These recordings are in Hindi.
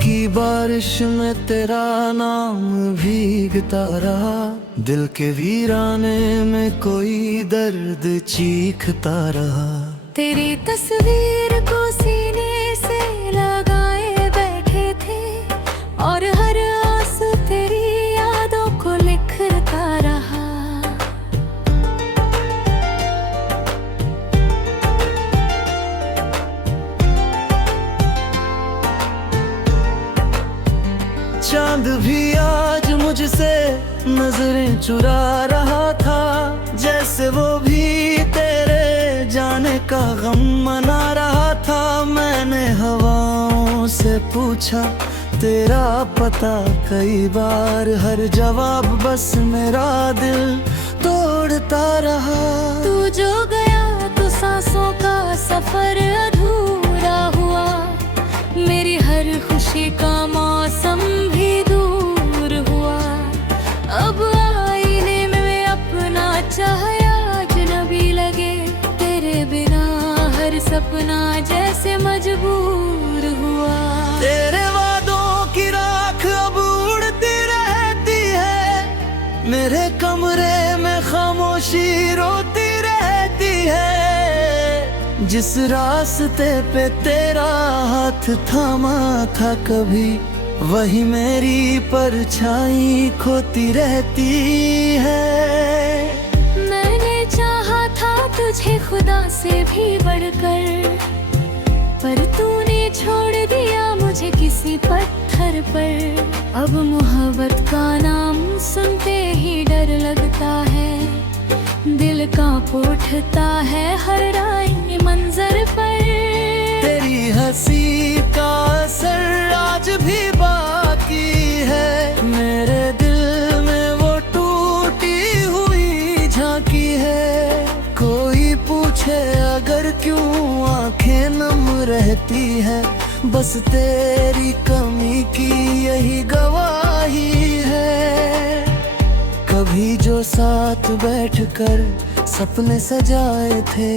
की बारिश में तेरा नाम भीगता रहा, दिल के वीराने में कोई दर्द चीखता रहा। तेरी तस्वीर को सीने से लगाए बैठे थे और हर आंसू तेरी यादों को लिखता रहा। चांद भी आज मुझसे नजरें चुरा रहा था, जैसे वो भी तेरे जाने का गम मना रहा था। मैंने हवाओं से पूछा तेरा पता कई बार, हर जवाब बस मेरा दिल तोड़ता रहा। तू जो गया तो सांसों का सफर अधूरा हुआ, मेरी हर खुशी का मौसम भी दूर हुआ। अब आईने में अपना चेहरा अजनबी लगे, तेरे बिना हर सपना जैसे मजबूर हुआ। तेरे वादों की राख अब उड़ती रहती है, मेरे कमरे में खामोशी रोती रहती है। जिस रास्ते पे तेरा हाथ थामा था कभी, वही मेरी परछाई खोती रहती है। मैंने चाहा था तुझे खुदा से भी बढ़कर, पर तूने छोड़ दिया मुझे किसी पत्थर पर। अब मोहब्बत का नाम सुनते ही डर लगता है, दिल कांप उठता है हर राय मंजर पर। तेरी हंसी का असर आज भी बाकी है, मेरे दिल में वो टूटी हुई झांकी है। कोई पूछे अगर क्यों आंखें नम रहती है, बस तेरी कमी की यही गवाही है। कभी जो साथ बैठकर सपने सजाए थे,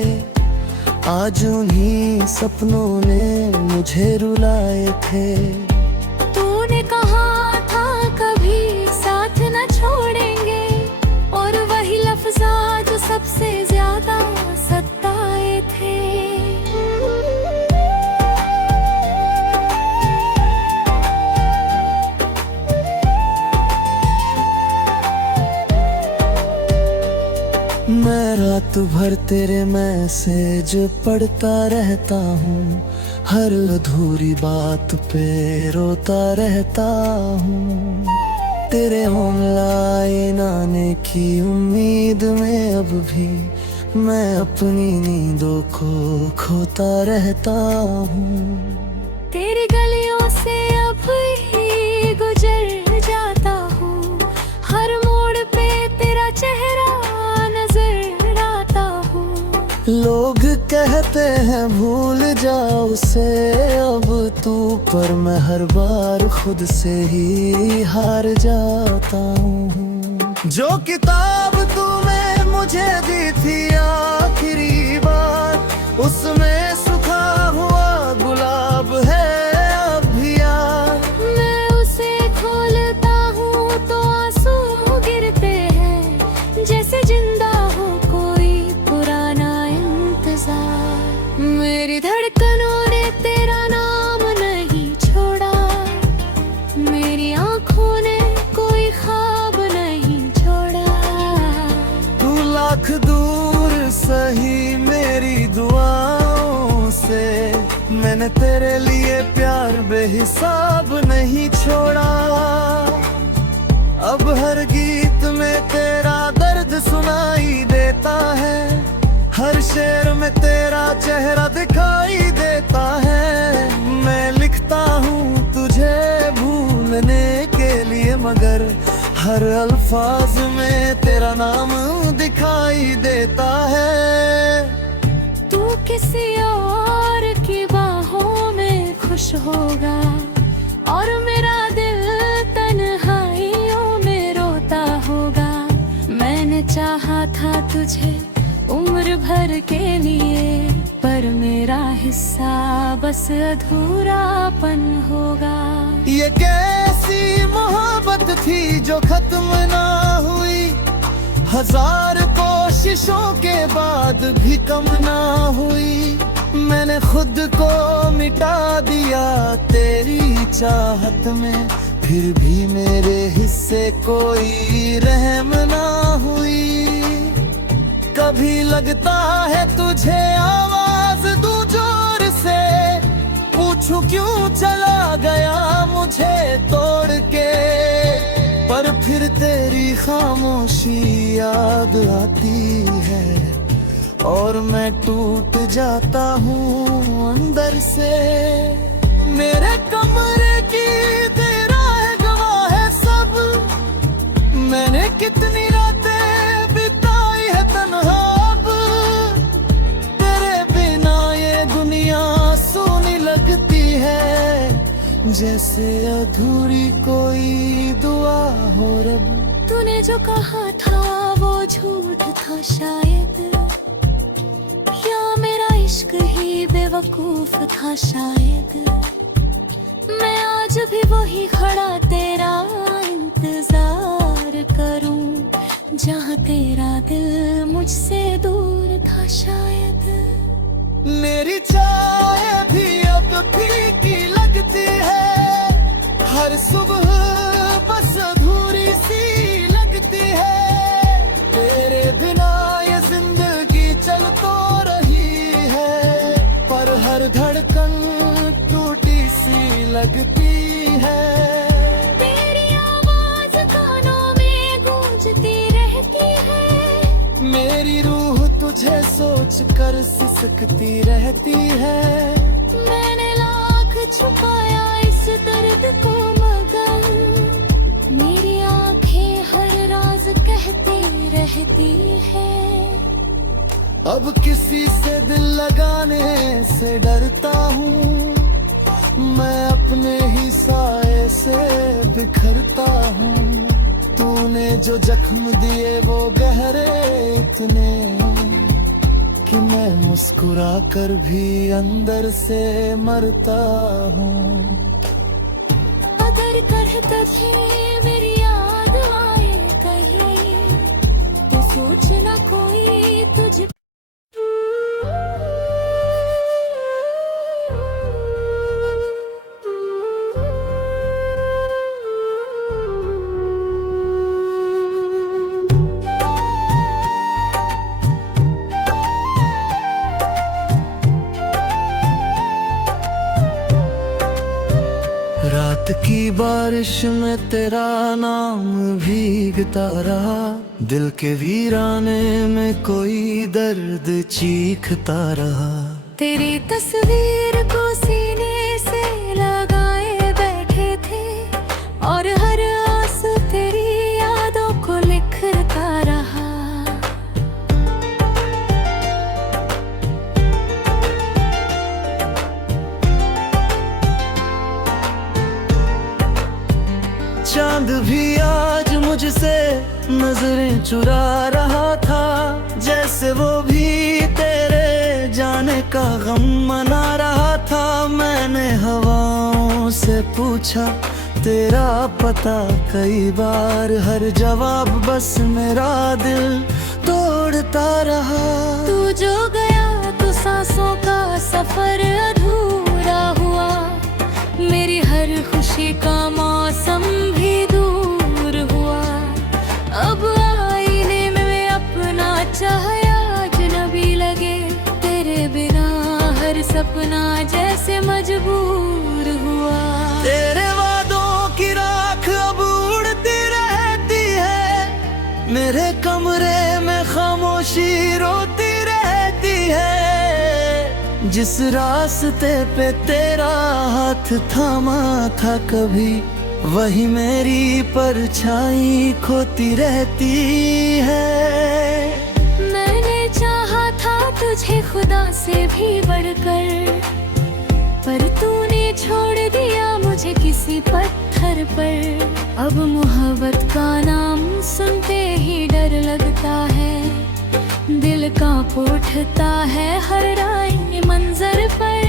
आज उन्हीं सपनों ने मुझे रुलाए थे। तूने कहा था कभी साथ न छोड़ेंगे, और वही लफ्ज़ जो सबसे ज्यादा सताए थे। मैं रात भर तेरे मैसेज पढ़ता रहता हूँ, हर अधूरी बात पे रोता रहता हूँ। तेरे ऑनलाइन आने की उम्मीद में अब भी मैं अपनी नींदों को खोता रहता हूँ। तेरी गलियों से अब ही गुजर जाता हूँ, हर मोड़ पे तेरा चेहरा नजर आता हूँ। लोग कहते हैं भूल जाओ उसे अब तू, पर मैं हर बार खुद से ही हार जाता हूँ। जो किताब तूने मुझे दी थी आखिरी बार, उसमें सूखा हुआ गुलाब है अब भी यार। मैं उसे खोलता हूँ तो आंसू गिरते हैं, जैसे जिंदा हो कोई पुराना इंतजार। मेरी धड़कनों ने तेरा नाम नहीं छोड़ा, मेरी आंखों ने कोई ख्वाब नहीं छोड़ा। तू लाख दूर सही मेरी दुआओं से, मैंने तेरे लिए प्यार बेहिसाब नहीं छोड़ा। अब हर गीत में तेरा दर्द सुनाई देता है, हर शेर में तेरा चेहरा दिखाई देता है। मैं लिखता हूँ तुझे भूलने के लिए, मगर हर अल्फाज में तेरा नाम दिखाई देता है। तू किसी और की बाहों में खुश होगा, और मेरा दिल तन्हाइयों में रोता होगा। मैंने चाहा था तुझे उम्र भर के लिए, पर हर मेरा हिस्सा बस अधूरापन होगा। ये कैसी मोहब्बत थी जो खत्म ना हुई, हजार कोशिशों के बाद भी कम ना हुई। मैंने खुद को मिटा दिया तेरी चाहत में, फिर भी मेरे हिस्से कोई रहम ना हुई। कभी लगता है तुझे आवाज दूं जोर से, पूछूं क्यों चला गया मुझे तोड़ के, पर फिर तेरी खामोशी याद आती है और मैं टूट जाता हूँ अंदर से। मेरे कमरे की तेरा है गवाह है सब, मैंने कितनी रातें बिताई है तन्हा अब। तेरे बिना ये दुनिया सूनी लगती है, जैसे अधूरी कोई दुआ हो रब। तूने जो कहा था वो झूठ था शायद, या मेरा इश्क ही बेवकूफ था शायद। मैं आज भी वही खड़ा तेरा इंतजार करूं, जहां तेरा दिल मुझसे दूर था शायद। मेरी चाय भी अब फीकी लगती है, हर सुबह बस अधूरी सी लगती है। तेरे बिना ये जिंदगी चल तो रही है, पर हर धड़कन टूटी सी लगती है। तेरी आवाज कानों में गूंजती रहती है, मेरी रूह तुझे सोच कर सिसकती रहती है। मैंने लाख छुपाया इस दर्द को मगर, मेरी आंखें हर राज कहती रहती है। अब किसी से दिल लगाने से डरता हूँ, मैं अपने ही साए से बिखरता हूँ। तूने जो जख्म दिए वो गहरे इतने कि मैं मुस्कुरा कर भी अंदर से मरता हूँ। अगर कहता थे मेरी याद आए कहीं, तो सोचना कोई तुझे। रात की बारिश में तेरा नाम भीगता रहा, दिल के वीराने में कोई दर्द चीखता रहा। तेरी तस्वीर को सीने से लगाए बैठे थे, और हर आंसू तेरी यादों को लिखता रहा। चांद भी आज मुझसे नजरें चुरा रहा था, जैसे वो भी तेरे जाने का गम मना रहा था। मैंने हवाओं से पूछा तेरा पता कई बार, हर जवाब बस मेरा दिल तोड़ता रहा। तू जो गया तो सांसों का सफर अधूरा हुआ, मेरी हर खुशी का मौसम भी दूर हुआ। अब आईने में अपना चेहरा अजनबी लगे, तेरे बिना हर सपना जैसे मजबूर हुआ। तेरे वादों की राख अब उड़ती रहती है, मेरे कमरे में खामोशी रोती रहती है। जिस रास्ते पे तेरा हाथ थामा था कभी, वही मेरी परछाई खोती रहती है। मैंने चाहा था तुझे खुदा से भी बढ़कर, पर तूने छोड़ दिया मुझे किसी पत्थर पर। अब मोहब्बत का नाम सुनते ही डर लगता है, दिल दिल कांप उठता है हर राय मंजर पर।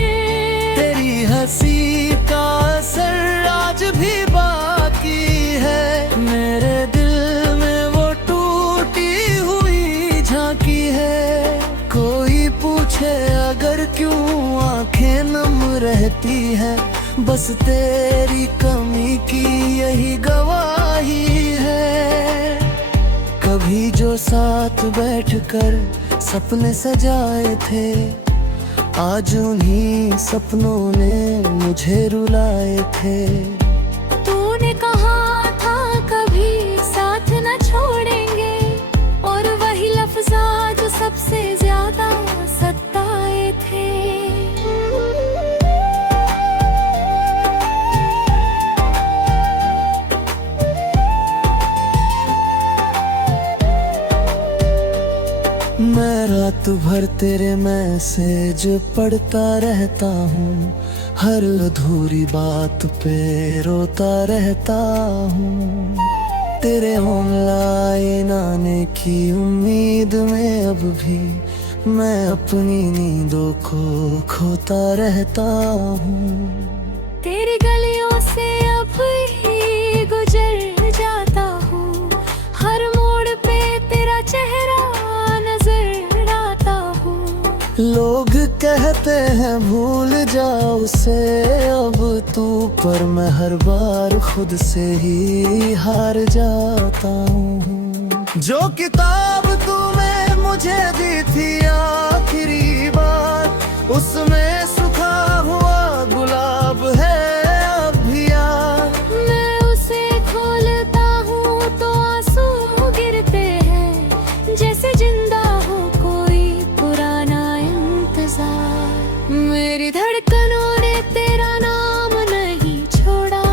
तेरी हंसी का असर आज भी बाकी है, मेरे दिल में वो टूटी हुई झांकी है। कोई पूछे अगर क्यों आंखें नम रहती है, बस तेरी कमी की यही गवाही है। कभी जो साथ बैठकर सपने सजाए थे, आज उन्हीं सपनों ने मुझे रुलाए थे। तूने कहा था कभी साथ न छोड़ेंगे, और वही लफ्ज़ जो सबसे ज्यादा सताए थे। मैं रात भर तेरे मैसेज पढ़ता रहता हूँ, हर अधूरी बात पे रोता रहता हूँ। तेरे ऑनलाइन आने की उम्मीद में अब भी मैं अपनी नींदों को खोता रहता हूँ। तेरी गलियों से अब ही गुजर जाता हूँ, हर मोड़ पे तेरा चेहरा नजर आता हूँ। लोग कहते हैं भूल जाओ उसे अब तू, पर मैं हर बार खुद से ही हार जाता हूँ। जो किताब तूने मुझे दी थी आखिरी बार, उसमें सूखा हुआ गुलाब है अब भी यार। मैं उसे खोलता हूँ तो आंसू गिरते हैं, जैसे जिंदा हो कोई पुराना इंतजार। मेरी धड़कनों ने तेरा नाम नहीं छोड़ा,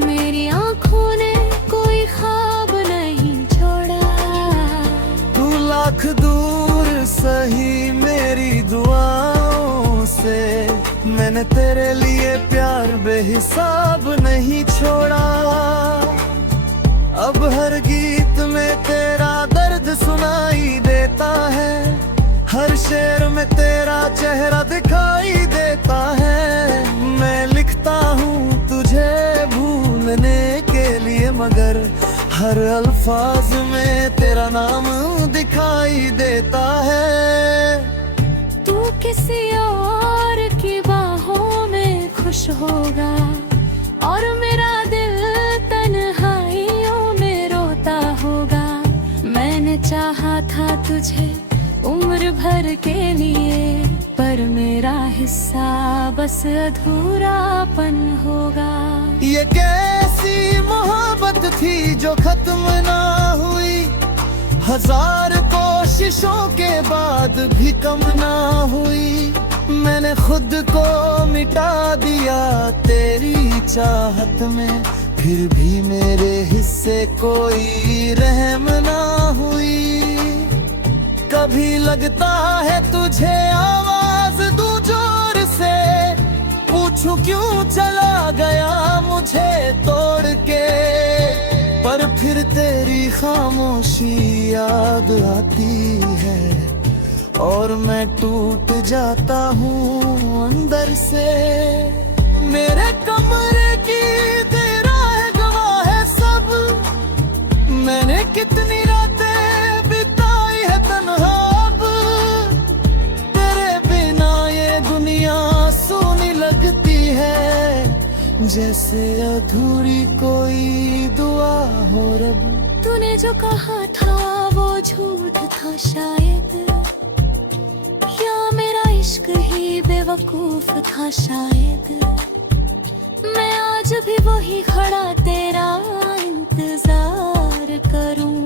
मेरी आंखों ने कोई ख्वाब नहीं छोड़ा। तू लाख दूर सही मेरी दुआओं से, मैंने तेरे लिए प्यार बेहिसाब नहीं छोड़ा। अब हर गीत में तेरा दर्द सुनाई देता है, हर शेर में तेरा चेहरा दिखाई देता है। मैं लिखता हूँ तुझे भूलने के लिए, मगर हर अल्फाज में तेरा नाम दिखाई देता है। तू किसी और की बाहों में खुश होगा, और मेरा दिल तन्हाइयों में रोता होगा। मैंने चाहा था तुझे उम्र भर के लिए, पर मेरा हिस्सा बस अधूरापन होगा। ये कैसी मोहब्बत थी जो खत्म ना हुई, हजार कोशिशों के बाद भी कम ना हुई। मैंने खुद को मिटा दिया तेरी चाहत में, फिर भी मेरे हिस्से कोई रहम ना हुई। कभी लगता है तुझे आवाज दूं जोर से, पूछूं क्यों चला गया मुझे तोड़ के, पर फिर तेरी खामोशी याद आती है, और मैं टूट जाता हूँ अंदर से। मेरे कमरे की तेरा है गवाह है सब, मैंने कितनी रातें बिताई है तन्हा अब। तेरे बिना ये दुनिया सूनी लगती है, जैसे अधूरी कोई दुआ हो रब। तूने जो कहा था वो झूठ था शायद, या मेरा इश्क ही बेवकूफ था शायद। मैं आज भी वही खड़ा तेरा इंतजार करूं,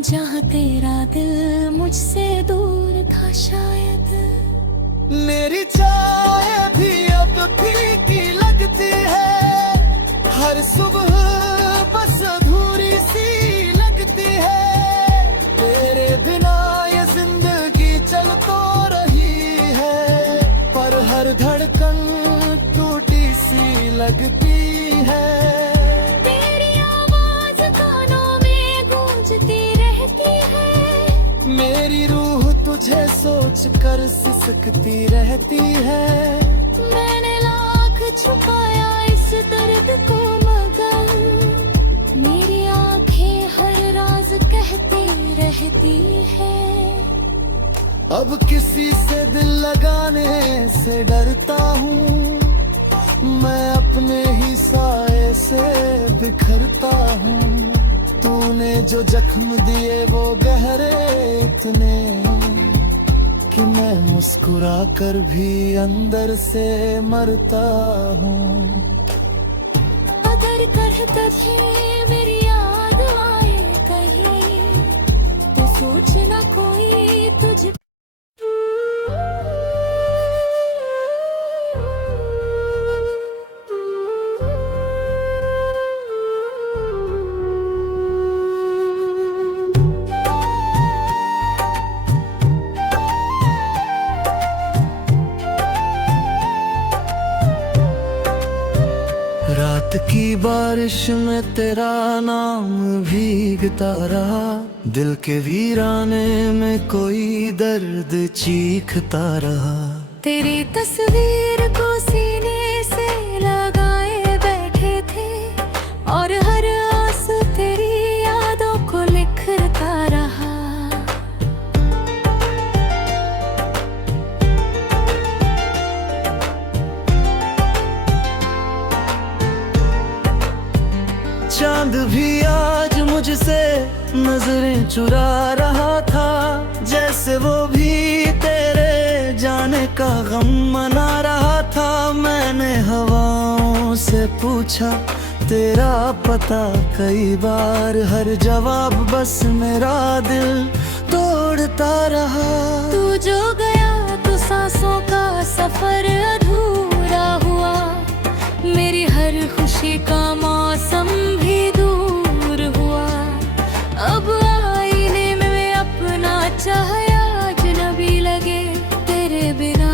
जहाँ तेरा दिल मुझसे दूर था शायद। मेरी चाय भी अब फीकी लगती है, हर सुबह बस अधूरी सी लगती है। तेरे बिना ये जिंदगी चल तो रही है, पर हर धड़कन टूटी सी लगती है। तेरी आवाज कानों में गूंजती रहती है, मेरी मेरी रूह तुझे सोच कर सिसकती रहती है। मैंने लाख छुपाया इस दर्द को मगर मेरी आंखें हर राज कहती रहती है। अब किसी से दिल लगाने से डरता हूँ, मैं अपने ही साए से बिखरता हूँ। तूने जो जख्म दिए वो गहरे इतने कि मैं मुस्कुरा कर भी अंदर से मरता हूँ। अगर कर कभी मेरी याद आए कहीं तो सोचना कोई तुझे। रात की बारिश में तेरा नाम भीगता रहा, दिल के वीराने में कोई दर्द चीखता रहा। तेरी तस्वीर को सीने से लगाए बैठे थे और हर आंसू तेरी यादों को लिखता रहा। चांद भी आज मुझसे नजरें चुरा रहा था, जैसे वो भी तेरे जाने का गम मना रहा था। मैंने हवाओं से पूछा तेरा पता कई बार, हर जवाब बस मेरा दिल तोड़ता रहा। तू जो गया तो सांसों का सफर अधूरा हुआ, मेरी हर खुशी का मौसम भी दूर हुआ। अब आईने में अपना चेहरा अजनबी लगे, तेरे बिना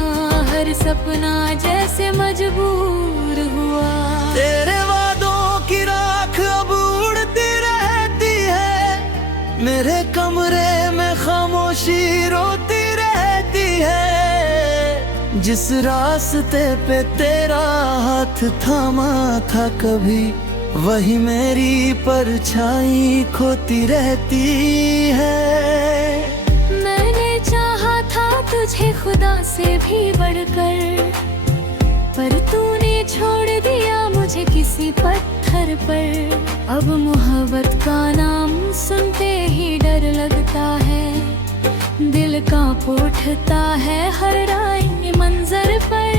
हर सपना जैसे मजबूर हुआ। तेरे वादों की राख अब उड़ती रहती है, मेरे कमरे में खामोशी रोती रहती है। जिस रास्ते पे तेरा हाथ थामा था कभी, वही मेरी परछाई खोती रहती है। मैंने चाहा था तुझे खुदा से भी बढ़कर, पर तूने छोड़ दिया मुझे किसी पत्थर पर। अब मोहब्बत का नाम सुनते ही डर लगता है, दिल कांप उठता है हर राय मंजर पर।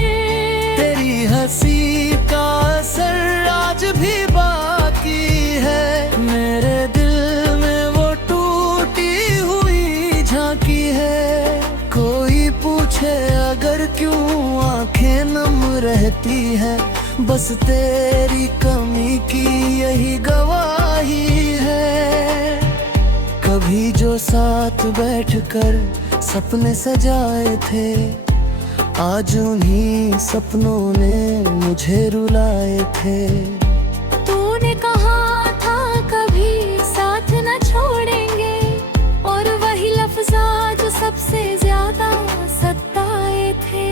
तेरी हंसी का असर आज भी बाकी है, मेरे दिल में वो टूटी हुई झांकी है। कोई पूछे अगर क्यों आंखें नम रहती है, बस तेरी कमी की यही गवाही है। कभी जो साथ बैठकर सपने सजाए थे, आज उन्हीं सपनों ने मुझे रुलाए थे। तूने कहा था कभी साथ न छोड़ेंगे, और वही लफ्ज़ जो सबसे ज्यादा सताए थे।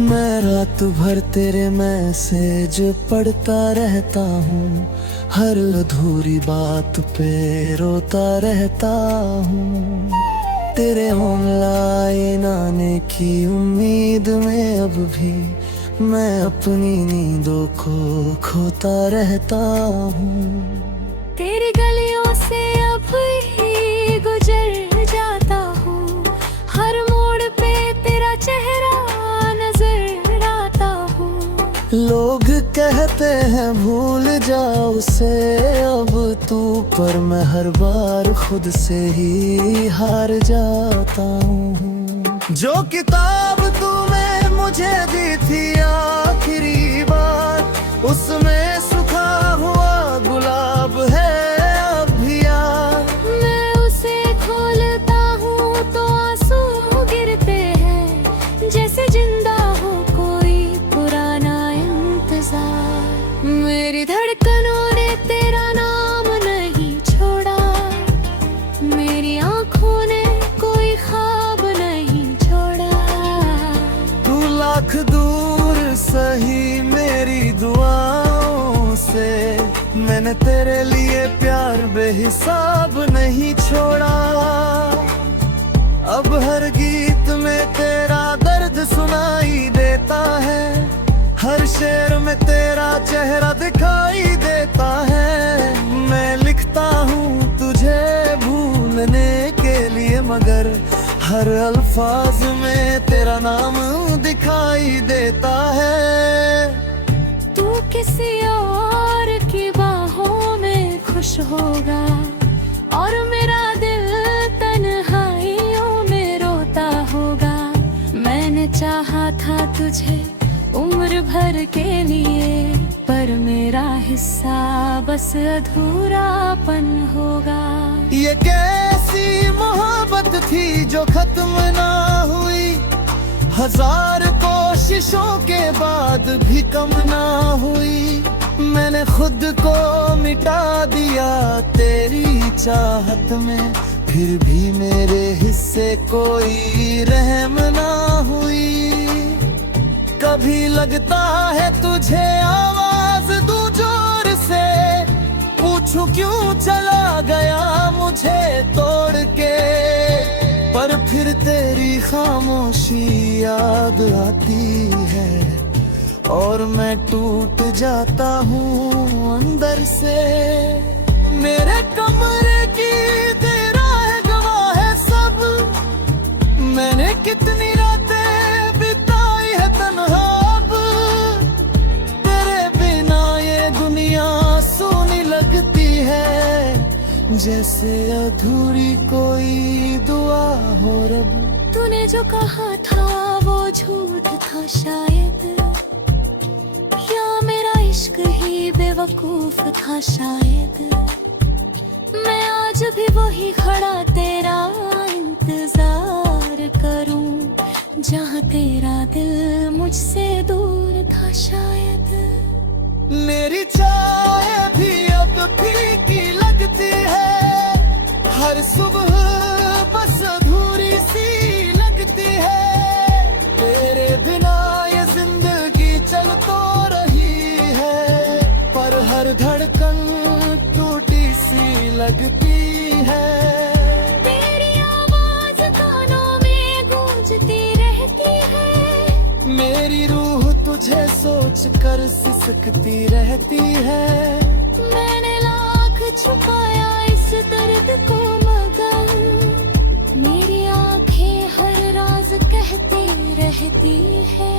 मैं रात भर तेरे मैसेज पढ़ता रहता हूँ, हर अधूरी बात पे रोता रहता हूँ। तेरे ऑनलाइन आने की उम्मीद में अब भी मैं अपनी नींदों को खोता रहता हूँ। तेरी गलियों से अब ही गुजर जाता हूँ, हर मोड़ पे तेरा चेहरा नजर आता हूँ। लोग कहते हैं भूल जाओ उसे अब तू, पर मैं हर बार खुद से ही हार जाता हूँ। जो किताब तूने मुझे दी थी आखिरी बार, उसमें सूखा हुआ गुलाब है अब भी यार। मैं उसे खोलता हूँ तो आंसू गिरते हैं, जैसे जिंदा हो मैंने तेरे लिए प्यार बेहिसाब नहीं छोड़ा। अब हर गीत में तेरा दर्द सुनाई देता है, हर शेर में तेरा चेहरा दिखाई देता है। मैं लिखता हूँ तुझे भूलने के लिए, मगर हर अल्फाज में तेरा नाम दिखाई देता है। तू किसी और की बाहों में खुश होगा और मेरा दिल तन्हाइयों में रोता होगा। मैंने चाहा था तुझे उम्र भर के लिए, पर मेरा हिस्सा बस अधूरापन होगा। ये कैसी मोहब्बत थी जो खत्म ना हुई, हजार कोशिशों के बाद भी कम ना हुई। मैंने खुद को मिटा दिया तेरी चाहत में, फिर भी मेरे हिस्से कोई रहम ना हुई। कभी लगता है तुझे आवाज दूं जोर से, पूछूं क्यों चला गया मुझे तोड़ के, पर फिर तेरी खामोशी याद आती है और मैं टूट जाता हूँ अंदर से। मेरे कमरे की तेरा है गवाह है सब, मैंने कितनी रातें बिताई है तन्हा। अब तेरे बिना ये दुनिया सुनी लगती है, जैसे अधूरी कोई दुआ हो रब। तूने जो कहा था वो झूठ था शायद, या मेरा इश्क ही बेवकूफ था शायद। मैं आज भी वही खड़ा तेरा इंतजार करूं, जहां तेरा दिल मुझसे दूर था शायद। मेरी चाय भी अब फीकी लगती है, हर सुबह बस अधूरी सी लगती है। तेरे बिना ये जिंदगी चल तो रही है, पर हर धड़कन टूटी सी लगती है। तेरी आवाज कानों में गूंजती रहती है, मेरी रूह तुझे सोच कर सिसकती रहती है। मैंने लाख छुपाया इस दर्द को, मगर मेरी आंखें हर राज कहती रहती है।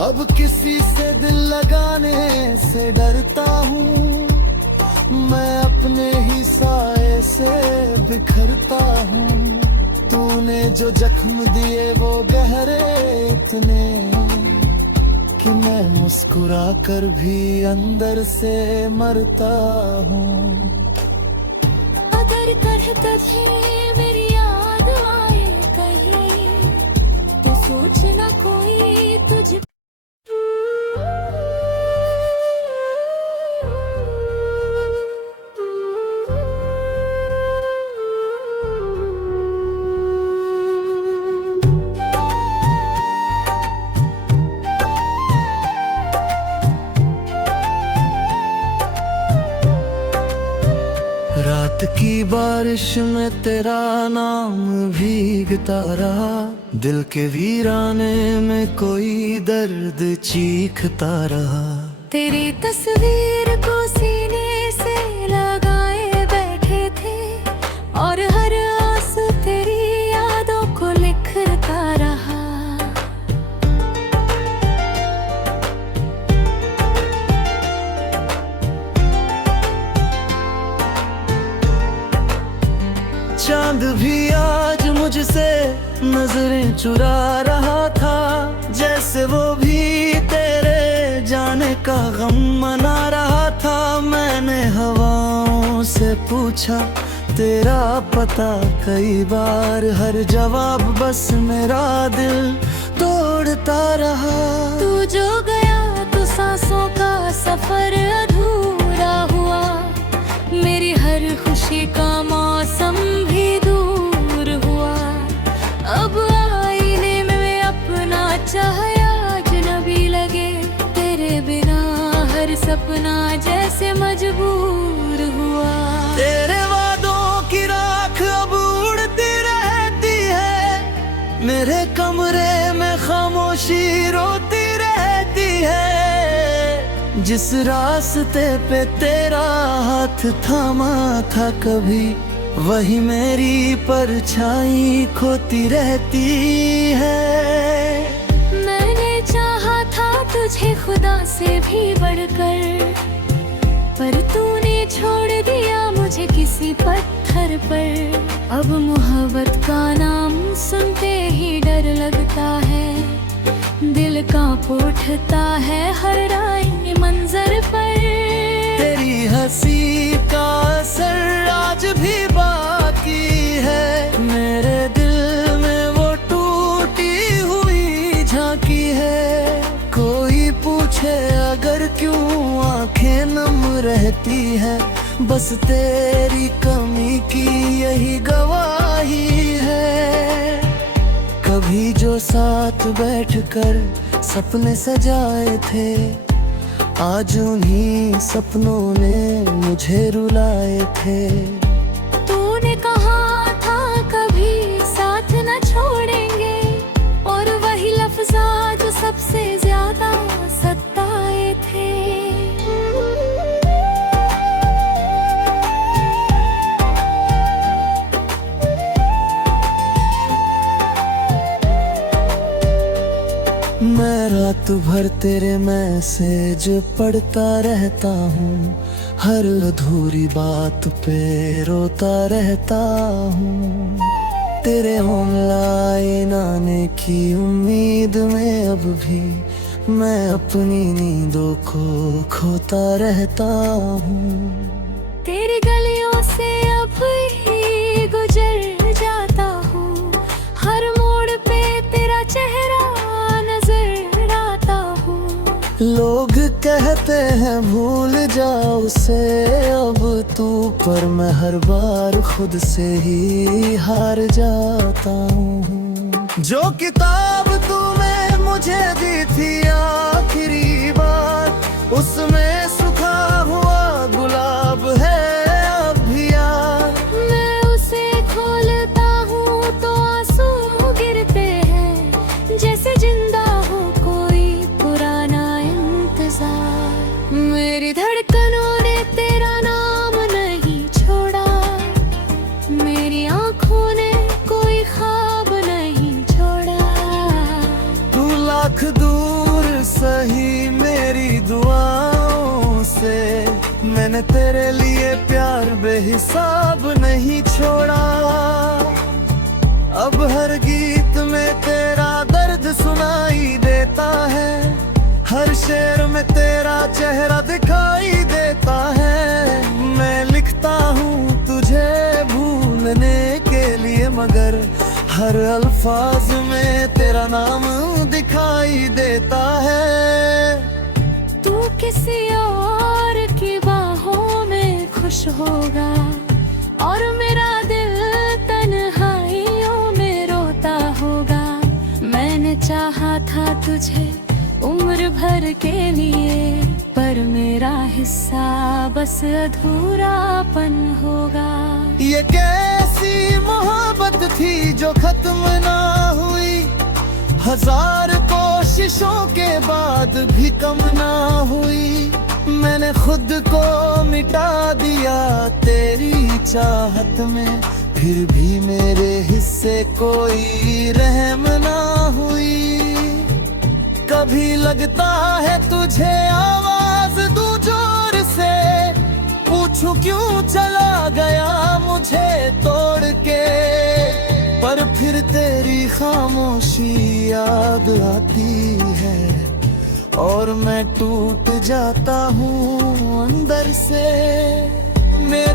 अब किसी से दिल लगाने से डरता हूँ, मैं अपने ही साए से बिखरता हूँ। तूने जो जख्म दिए वो गहरे इतने, कि मैं मुस्कुरा कर भी अंदर से मरता हूँ। अगर कह कभी मेरी याद आए कहीं, तो सोचना कोई तुझ। रात की बारिश में तेरा नाम भीगता रहा, दिल के वीराने में कोई दर्द चीखता रहा। तेरी तस्वीर को सीने से लगाए बैठे थे, और हर आंसू तेरी यादों को लिखता रहा। चांद भी आज मुझसे नजरें चुरा रहा था, जैसे वो भी तेरे जाने का गम मना रहा था। मैंने हवाओं से पूछा तेरा पता कई बार, हर जवाब बस मेरा दिल तोड़ता रहा। तू जो गया तो सांसों का सफर अधूरा हुआ, मेरी हर खुशी का मौसम भी दूर हुआ। अब आईने में अपना चेहरा अजनबी लगे, तेरे बिना हर सपना जैसे से मजबूर हुआ। तेरे वादों की राख अब उड़ती रहती है, मेरे कमरे में खामोशी रोती रहती है। जिस रास्ते पे तेरा हाथ थामा था कभी, वही मेरी परछाई खोती रहती है। मैंने चाहा था तुझे खुदा से भी बढ़कर, पर तूने छोड़ दिया मुझे किसी पत्थर पर। अब मोहब्बत का नाम सुनते ही डर लगता है, दिल कांप उठता है हर आए मंजर पर। तेरी हंसी का असर आज भी बाकी है, मेरे दिल में वो टूटी हुई झांकी है। कोई पूछे अगर क्यों आंखें नम रहती है, बस तेरी कमी की यही गवाही है। कभी जो साथ बैठकर सपने सजाए थे, आज उन्हीं सपनों ने मुझे रुलाए थे। तूने कहा था कभी साथ न छोड़ेंगे, और वही लफ्ज़ जो सबसे ज्यादा सताए थे। मैं रात भर तेरे मैसेज पढ़ता रहता हूँ, हर अधूरी बात पे रोता रहता हूँ। तेरे ऑनलाइन आने की उम्मीद में अब भी मैं अपनी नींदों को खोता रहता हूँ। तेरी गलियों से अब ही गुजर जाता हूँ, हर मोड़ पे तेरा चेहरा नजर आता हूँ। लोग कहते हैं भूल जाओ उसे अब तू, पर मैं हर बार खुद से ही हार जाता हूँ। जो किताब तूने मुझे दी थी आखिरी बार, उसमें सूखा हुआ गुलाब है अब भी यार। मैं उसे खोलता हूँ तो आंसू गिरते हैं, जैसे जिंदा हो कोई पुराना इंतजार। मेरी धड़कनों ने तेरा नाम नहीं छोड़ा, मेरी आंखों ने कोई ख्वाब नहीं छोड़ा। तू लाख दूर सही मेरी दुआओं से, मैंने तेरे लिए प्यार बेहिसाब नहीं छोड़ा। अब हर गीत में तेरा दर्द सुनाई देता है, हर शेर में तेरा चेहरा दिखाई देता है। मैं लिखता हूँ तुझे भूलने के लिए, मगर हर अल्फाज में तेरा नाम दिखाई देता है। तू किसी और की बाहों में खुश होगा, और मेरा दिल तन्हाइयों में रोता होगा। मैंने चाहा था तुझे उम्र भर के लिए, पर मेरा हिस्सा बस अधूरापन होगा। ये कैसी मोहब्बत थी जो खत्म ना हुई, हजार कोशिशों के बाद भी कम ना हुई। मैंने खुद को मिटा दिया तेरी चाहत में, फिर भी मेरे हिस्से कोई रहम ना हुई। कभी लगता है तुझे आवाज दूं जोर से, पूछूं क्यों चला गया मुझे तोड़ के, पर फिर तेरी खामोशी याद आती है, और मैं टूट जाता हूँ अंदर से। मेरे